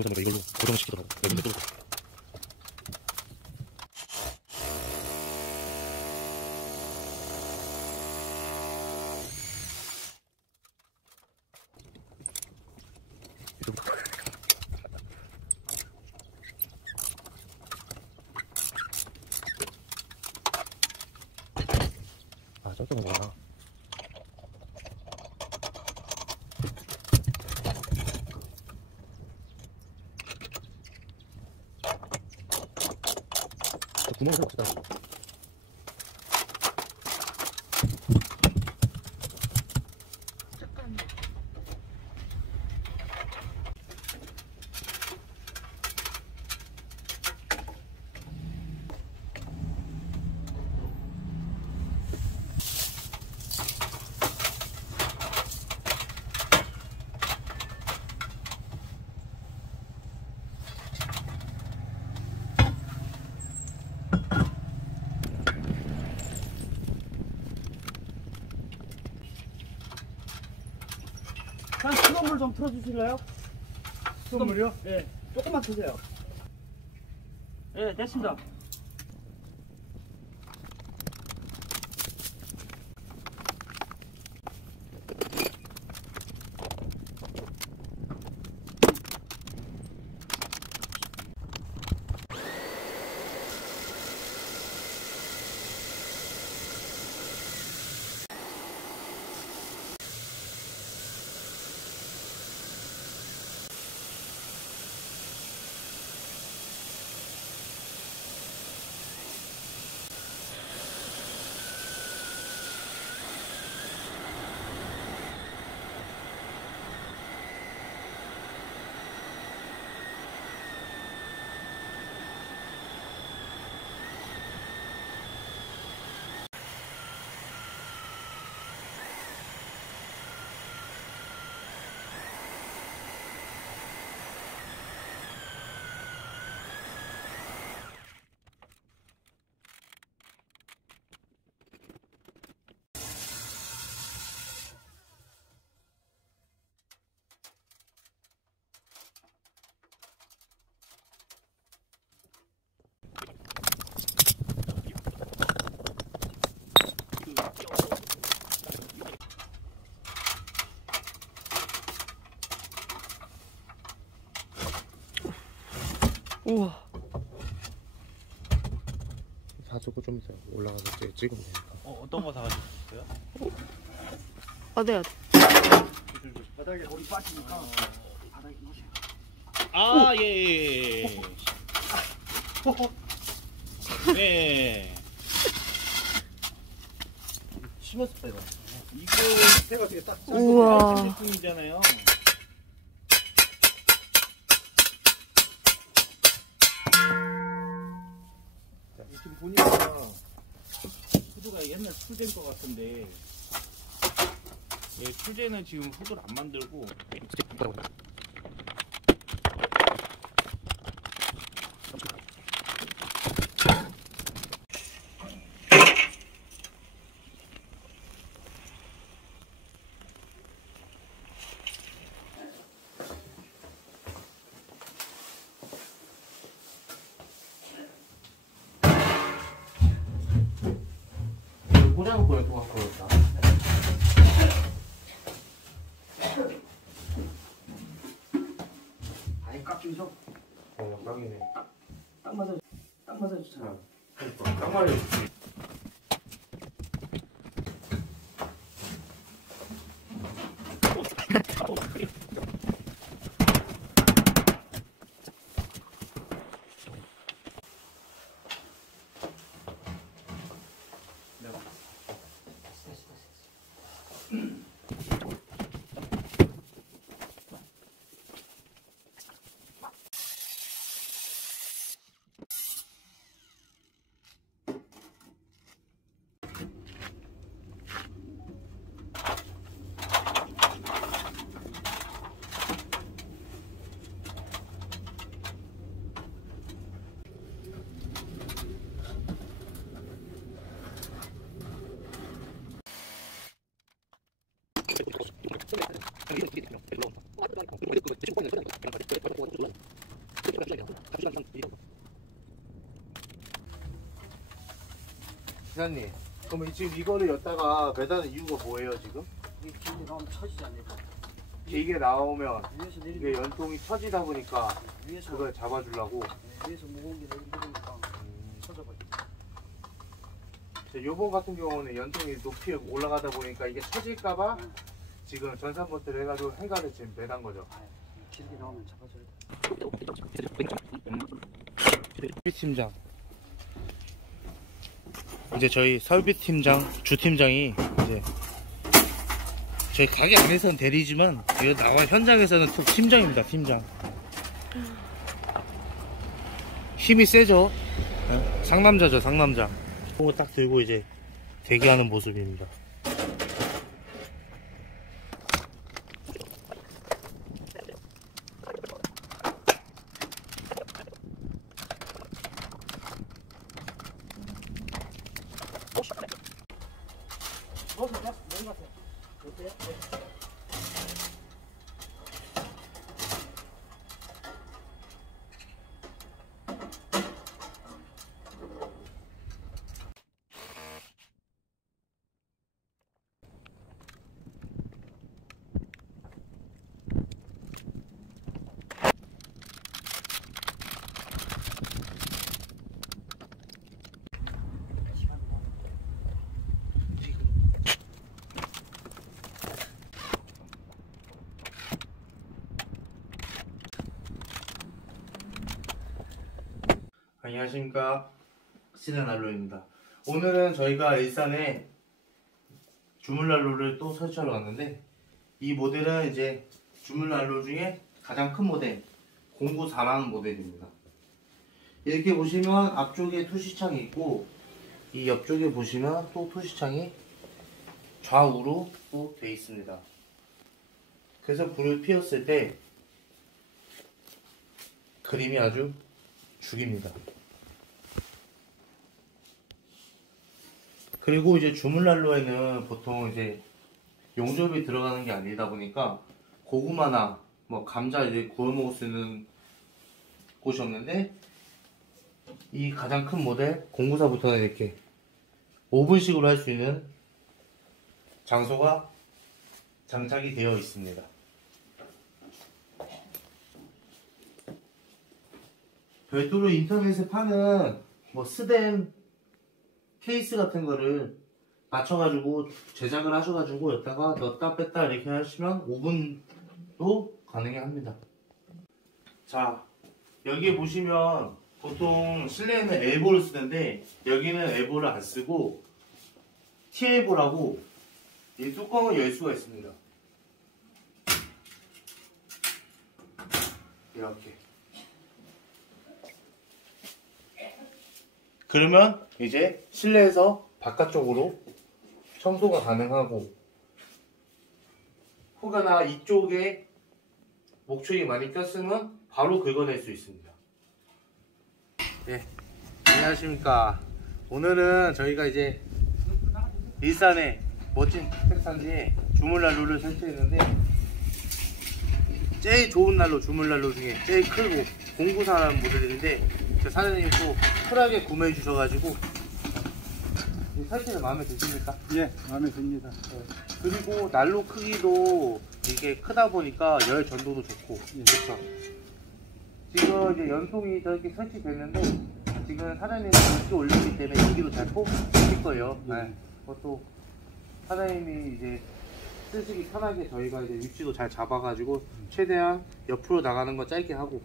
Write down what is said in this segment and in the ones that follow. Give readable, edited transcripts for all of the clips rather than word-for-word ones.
그래서 내가 이걸로 고정을 시키더라고. 내가 문제 뚫고. 아, 저렇게 먹는 거구나. 구멍이 잘 없더라고. 잠깐. 한 뜨거운 물 좀 틀어주실래요? 뜨거운 물이요? 예, 조금만 드세요. 예, 됐습니다. 우와. 사주고 좀 이따 올라가서 찍으면 되니까. 어떤 거 사가셨어요? 어디야? 바닥에 물이 빠지니까 바닥에 놓으세요. 아, 예. 네. 심했을 때가. 이거 해가 되게 딱. 우와. 느낌이잖아요. 지금 보니까 후드가 옛날 풀된 것 같은데, 예, 풀제는 지금 후드를 안 만들고 포장을 보내고 갖고 그렇다. 아예 깎이죠? 깡이네. 딱 맞아. 딱 맞아 주잖아. 깡 말이. 기사님, 그러면 지금 이거를 였다가 매다는 이유가 뭐예요 지금? 이게 길게 나오면 처지잖아요. 길게 나오면 위에서 이게 내리면 연통이 처지다 보니까 위에서 그걸 잡아주려고. 위에서 무거운 게 내리니까 처져버려. 요번 같은 경우는 연통이 높이 올라가다 보니까 이게 처질까봐 지금 전산버튼을 해가지고 행가를 지금 매단 거죠. 길게 나오면 잡아줘야 돼. 팀장, 이제 저희 설비 팀장, 주 팀장이 이제 저희 가게 안에서는 대리지만 이거 나와 현장에서는 툭 팀장입니다. 팀장. 힘이 세죠. 네? 상남자죠, 상남자. 이거 딱 들고 이제 대기하는 모습입니다. 안녕하십니까, 시네난로입니다. 오늘은 저희가 일산에 주물난로를 또 설치하러 왔는데, 이 모델은 이제 주물난로 중에 가장 큰 모델 0940 모델입니다. 이렇게 보시면 앞쪽에 투시창이 있고, 이 옆쪽에 보시면 또 투시창이 좌우로 또 되어 있습니다. 그래서 불을 피웠을 때 그림이 아주 죽입니다. 그리고 이제 주물난로에는 보통 이제 용접이 들어가는 게 아니다 보니까 고구마나 뭐 감자 이제 구워 먹을 수 있는 곳이 없는데, 이 가장 큰 모델 094부터는 이렇게 오븐식으로 할 수 있는 장소가 장착이 되어 있습니다. 별도로 인터넷에 파는 뭐 스댐 케이스 같은 거를 맞춰가지고 제작을 하셔가지고 여기다가 넣었다 뺐다 이렇게 하시면 오븐도 가능해 합니다. 자, 여기 보시면 보통 실내에는 엘보를 쓰는데 여기는 엘보를 안 쓰고 T엘보라고 이 뚜껑을 열 수가 있습니다. 이렇게. 그러면 이제 실내에서 바깥쪽으로 청소가 가능하고, 혹여나 이쪽에 목축이 많이 꼈으면 바로 긁어낼 수 있습니다. 네, 안녕하십니까. 오늘은 저희가 이제 일산의 멋진 택산지에 주물난로를 설치했는데, 제일 좋은 난로, 주물난로 중에 제일 크고 094라는 모델인데, 저 사장님이 또 쿨하게 구매해 주셔가지고 이 설치는 마음에 드십니까? 예, 마음에 듭니다. 네. 그리고 난로 크기도 이게 크다 보니까 열 전도도 좋고. 예. 그렇죠. 지금 이제 연통이 저렇게 설치됐는데 지금 사장님이 이렇게 올리기 때문에 여기도 잘 뽑힐 거예요. 예. 네. 그것도 사장님이 이제 쓰시기 편하게 저희가 이제 위치도 잘 잡아가지고 최대한 옆으로 나가는 거 짧게 하고,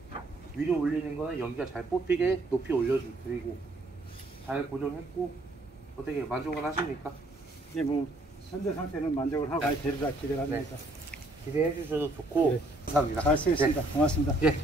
위로 올리는 거는 연기가 잘 뽑히게 높이 올려드리고 잘 고정했고. 어떻게 만족은 하십니까? 예, 뭐 현재 상태는 만족을 하고 데려다 기대를 합니다. 기대해 주셔도 좋고. 네. 감사합니다. 잘 쓰겠습니다. 고맙습니다. 예.